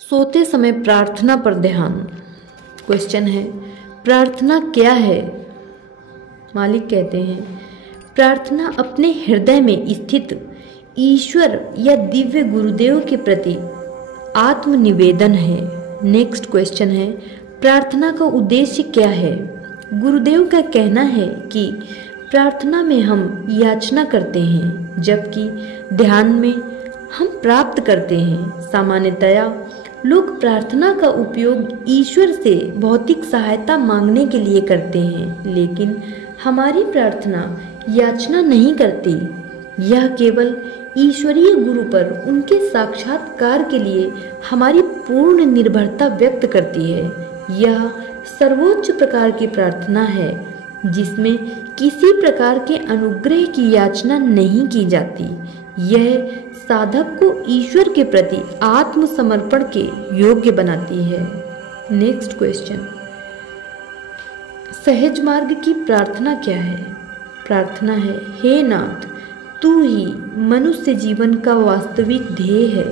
सोते समय प्रार्थना पर ध्यान। क्वेश्चन है, प्रार्थना क्या है? मालिक कहते हैं, प्रार्थना अपने हृदय में स्थित ईश्वर या दिव्य गुरुदेव के प्रति आत्मनिवेदन है। नेक्स्ट क्वेश्चन है, प्रार्थना का उद्देश्य क्या है? गुरुदेव का कहना है कि प्रार्थना में हम याचना करते हैं, जबकि ध्यान में हम प्राप्त करते हैं। सामान्यतया लोग प्रार्थना का उपयोग ईश्वर से भौतिक सहायता मांगने के लिए करते हैं, लेकिन हमारी प्रार्थना याचना नहीं करती। यह केवल ईश्वरीय गुरु पर उनके साक्षात्कार के लिए हमारी पूर्ण निर्भरता व्यक्त करती है। यह सर्वोच्च प्रकार की प्रार्थना है, जिसमें किसी प्रकार के अनुग्रह की याचना नहीं की जाती। यह साधक को ईश्वर के प्रति आत्मसमर्पण के योग्य बनाती है। नेक्स्ट क्वेश्चन, सहज मार्ग की प्रार्थना क्या है? प्रार्थना है, हे नाथ, तू ही मनुष्य जीवन का वास्तविक ध्येय है।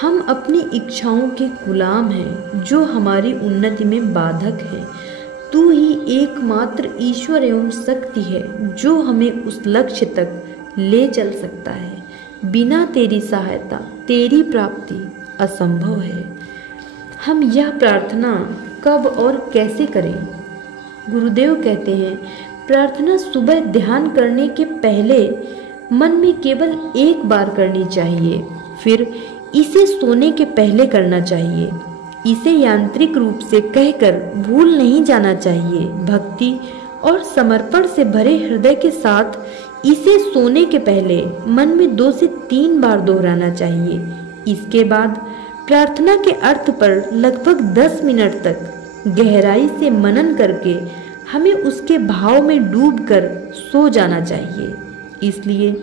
हम अपनी इच्छाओं के गुलाम हैं, जो हमारी उन्नति में बाधक है। तू ही एकमात्र ईश्वर एवं शक्ति है, जो हमें उस लक्ष्य तक ले चल सकता है। बिना तेरी सहायता, तेरी प्राप्ति असंभव है। हम यह प्रार्थना कब और कैसे करें? गुरुदेव कहते हैं, प्रार्थना सुबह ध्यान करने के पहले मन में केवल एक बार करनी चाहिए, फिर इसे सोने के पहले करना चाहिए। इसे यांत्रिक रूप से कहकर भूल नहीं जाना चाहिए। भक्ति और समर्पण से भरे हृदय के साथ इसे सोने के पहले मन में 2 से 3 बार दोहराना चाहिए। इसके बाद प्रार्थना के अर्थ पर लगभग 10 मिनट तक गहराई से मनन करके हमें उसके भाव में डूबकर सो जाना चाहिए। इसलिए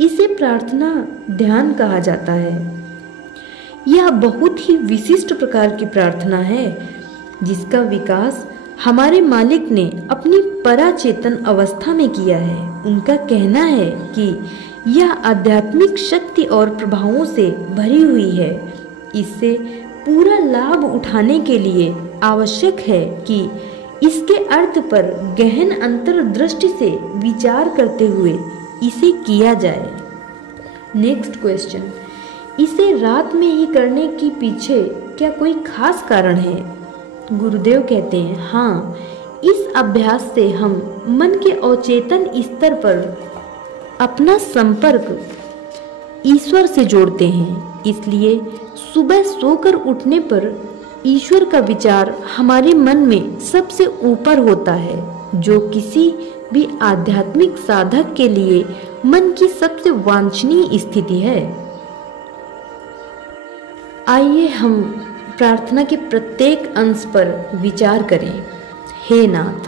इसे प्रार्थना ध्यान कहा जाता है। यह बहुत ही विशिष्ट प्रकार की प्रार्थना है, जिसका विकास हमारे मालिक ने अपनी पराचेतन अवस्था में किया है। उनका कहना है कि यह आध्यात्मिक शक्ति और प्रभावों से भरी हुई है। इससे पूरा लाभ उठाने के लिए आवश्यक है कि इसके अर्थ पर गहन अंतर्दृष्टि से विचार करते हुए इसे किया जाए। नेक्स्ट क्वेश्चन, इसे रात में ही करने के पीछे क्या कोई खास कारण है? गुरुदेव कहते हैं, हाँ, इस अभ्यास से हम मन के अवचेतन स्तर पर अपना संपर्क ईश्वर से जोड़ते हैं। इसलिए सुबह सोकर उठने पर ईश्वर का विचार हमारे मन में सबसे ऊपर होता है, जो किसी भी आध्यात्मिक साधक के लिए मन की सबसे वांछनीय स्थिति है। आइए हम प्रार्थना के प्रत्येक अंश पर विचार करें। हे नाथ,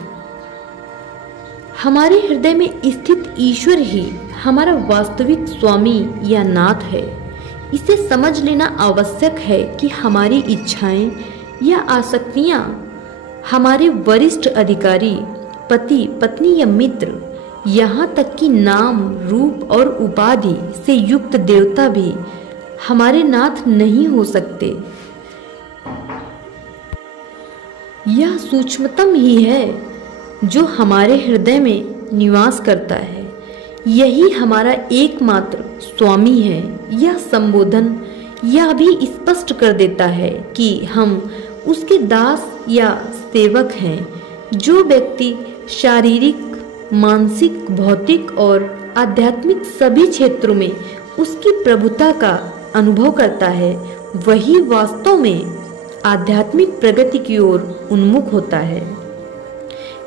हमारे हृदय में स्थित ईश्वर ही हमारा वास्तविक स्वामी या नाथ है। इसे समझ लेना आवश्यक है कि हमारी इच्छाएं या आसक्तियां हमारे वरिष्ठ अधिकारी, पति, पत्नी या मित्र, यहाँ तक कि नाम, रूप और उपाधि से युक्त देवता भी हमारे नाथ नहीं हो सकते। यह सूक्ष्मतम ही है जो हमारे हृदय में निवास करता है। यही हमारा एकमात्र स्वामी है। यह संबोधन यह भी स्पष्ट कर देता है कि हम उसके दास या सेवक हैं। जो व्यक्ति शारीरिक, मानसिक, भौतिक और आध्यात्मिक सभी क्षेत्रों में उसकी प्रभुता का अनुभव करता है, वही वास्तव में आध्यात्मिक प्रगति की ओर उन्मुख होता है।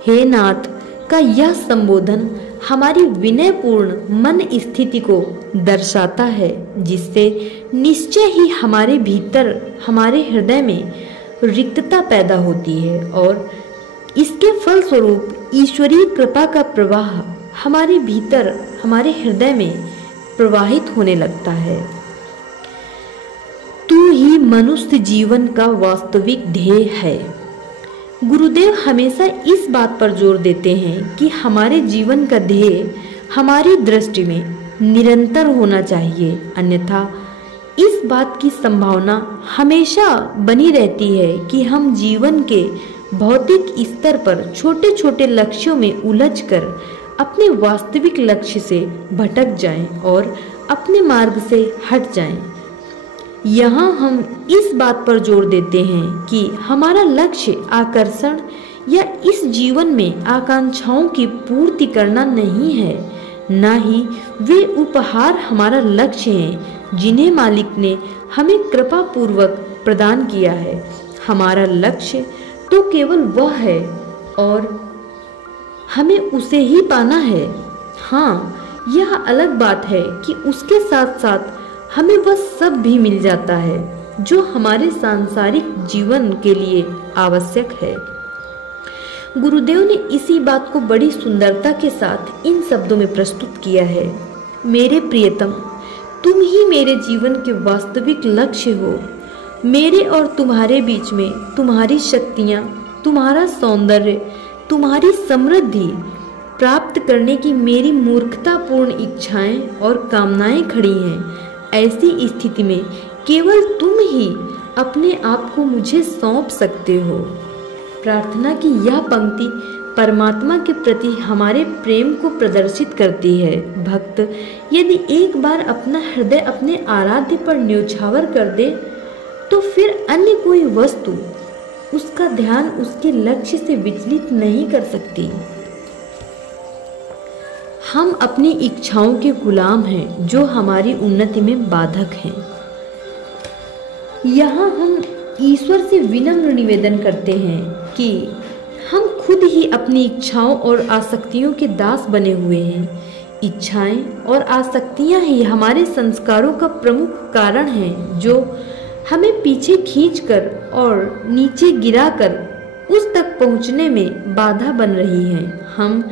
हे नाथ का यह संबोधन हमारी विनयपूर्ण मन स्थिति को दर्शाता है, जिससे निश्चय ही हमारे भीतर, हमारे हृदय में रिक्तता पैदा होती है और इसके फलस्वरूप ईश्वरीय कृपा का प्रवाह हमारे भीतर, हमारे हृदय में प्रवाहित होने लगता है। तू ही मनुष्य जीवन का वास्तविक ध्येय है। गुरुदेव हमेशा इस बात पर जोर देते हैं कि हमारे जीवन का ध्येय हमारी दृष्टि में निरंतर होना चाहिए, अन्यथा इस बात की संभावना हमेशा बनी रहती है कि हम जीवन के भौतिक स्तर पर छोटे छोटे लक्ष्यों में उलझकर अपने वास्तविक लक्ष्य से भटक जाएं और अपने मार्ग से हट जाएं। यहाँ हम इस बात पर जोर देते हैं कि हमारा लक्ष्य आकर्षण या इस जीवन में आकांक्षाओं की पूर्ति करना नहीं है, ना ही वे उपहार हमारा लक्ष्य हैं जिन्हें मालिक ने हमें कृपा पूर्वक प्रदान किया है। हमारा लक्ष्य तो केवल वह है और हमें उसे ही पाना है। हाँ, यह अलग बात है कि उसके साथ साथ हमें वह सब भी मिल जाता है जो हमारे सांसारिक जीवन के लिए आवश्यक है। गुरुदेव ने इसी बात को बड़ी सुंदरता के साथ इन शब्दों में प्रस्तुत किया है। मेरे प्रियतम, तुम ही मेरे जीवन के वास्तविक लक्ष्य हो। मेरे और तुम्हारे बीच में तुम्हारी शक्तियाँ, तुम्हारा सौंदर्य, तुम्हारी समृद्धि प्राप्त करने की मेरी मूर्खतापूर्ण इच्छाएं और कामनाएं खड़ी हैं। ऐसी स्थिति में केवल तुम ही अपने आप को मुझे सौंप सकते हो। प्रार्थना की यह पंक्ति परमात्मा के प्रति हमारे प्रेम को प्रदर्शित करती है। भक्त यदि एक बार अपना हृदय अपने आराध्य पर न्योछावर कर दे तो फिर अन्य कोई वस्तु उसका ध्यान उसके लक्ष्य से विचलित नहीं कर सकती। हम अपनी इच्छाओं के गुलाम हैं जो हमारी उन्नति में बाधक हैं। यहाँ हम ईश्वर से विनम्र निवेदन करते हैं कि हम खुद ही अपनी इच्छाओं और आसक्तियों के दास बने हुए हैं। इच्छाएं और आसक्तियां ही हमारे संस्कारों का प्रमुख कारण हैं जो हमें पीछे खींचकर और नीचे गिराकर उस तक पहुंचने में बाधा बन रही हैं। हम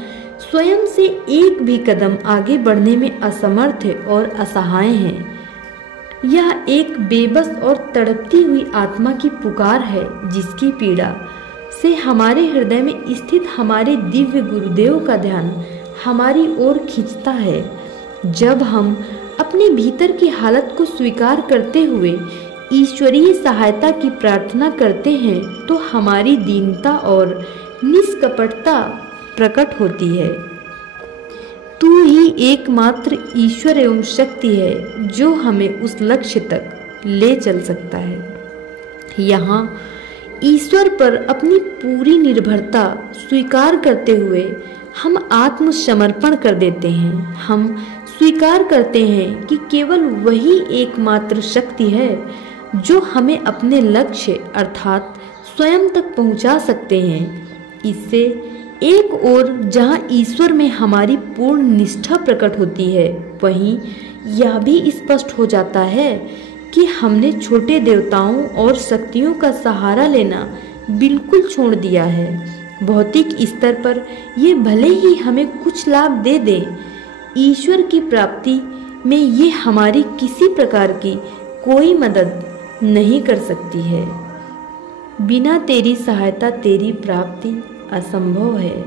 स्वयं से एक भी कदम आगे बढ़ने में असमर्थ और असहाय हैं। यह एक बेबस और तड़पती हुई आत्मा की पुकार है जिसकी पीड़ा से हमारे हृदय में स्थित हमारे दिव्य गुरुदेव का ध्यान हमारी ओर खींचता है। जब हम अपने भीतर की हालत को स्वीकार करते हुए ईश्वरीय सहायता की प्रार्थना करते हैं तो हमारी दीनता और निष्कपटता प्रकट होती है। तू ही एकमात्र ईश्वर एवं शक्ति है जो हमें उस लक्ष्य तक ले चल सकता है। यहाँ ईश्वर पर अपनी पूरी निर्भरता स्वीकार करते हुए हम आत्मसमर्पण कर देते हैं। हम स्वीकार करते हैं कि केवल वही एकमात्र शक्ति है जो हमें अपने लक्ष्य अर्थात स्वयं तक पहुंचा सकते हैं। इससे एक ओर जहां ईश्वर में हमारी पूर्ण निष्ठा प्रकट होती है, वहीं यह भी स्पष्ट हो जाता है कि हमने छोटे देवताओं और शक्तियों का सहारा लेना बिल्कुल छोड़ दिया है। भौतिक स्तर पर ये भले ही हमें कुछ लाभ दे दे, ईश्वर की प्राप्ति में ये हमारी किसी प्रकार की कोई मदद नहीं कर सकती है। बिना तेरी सहायता तेरी प्राप्ति असंभव है।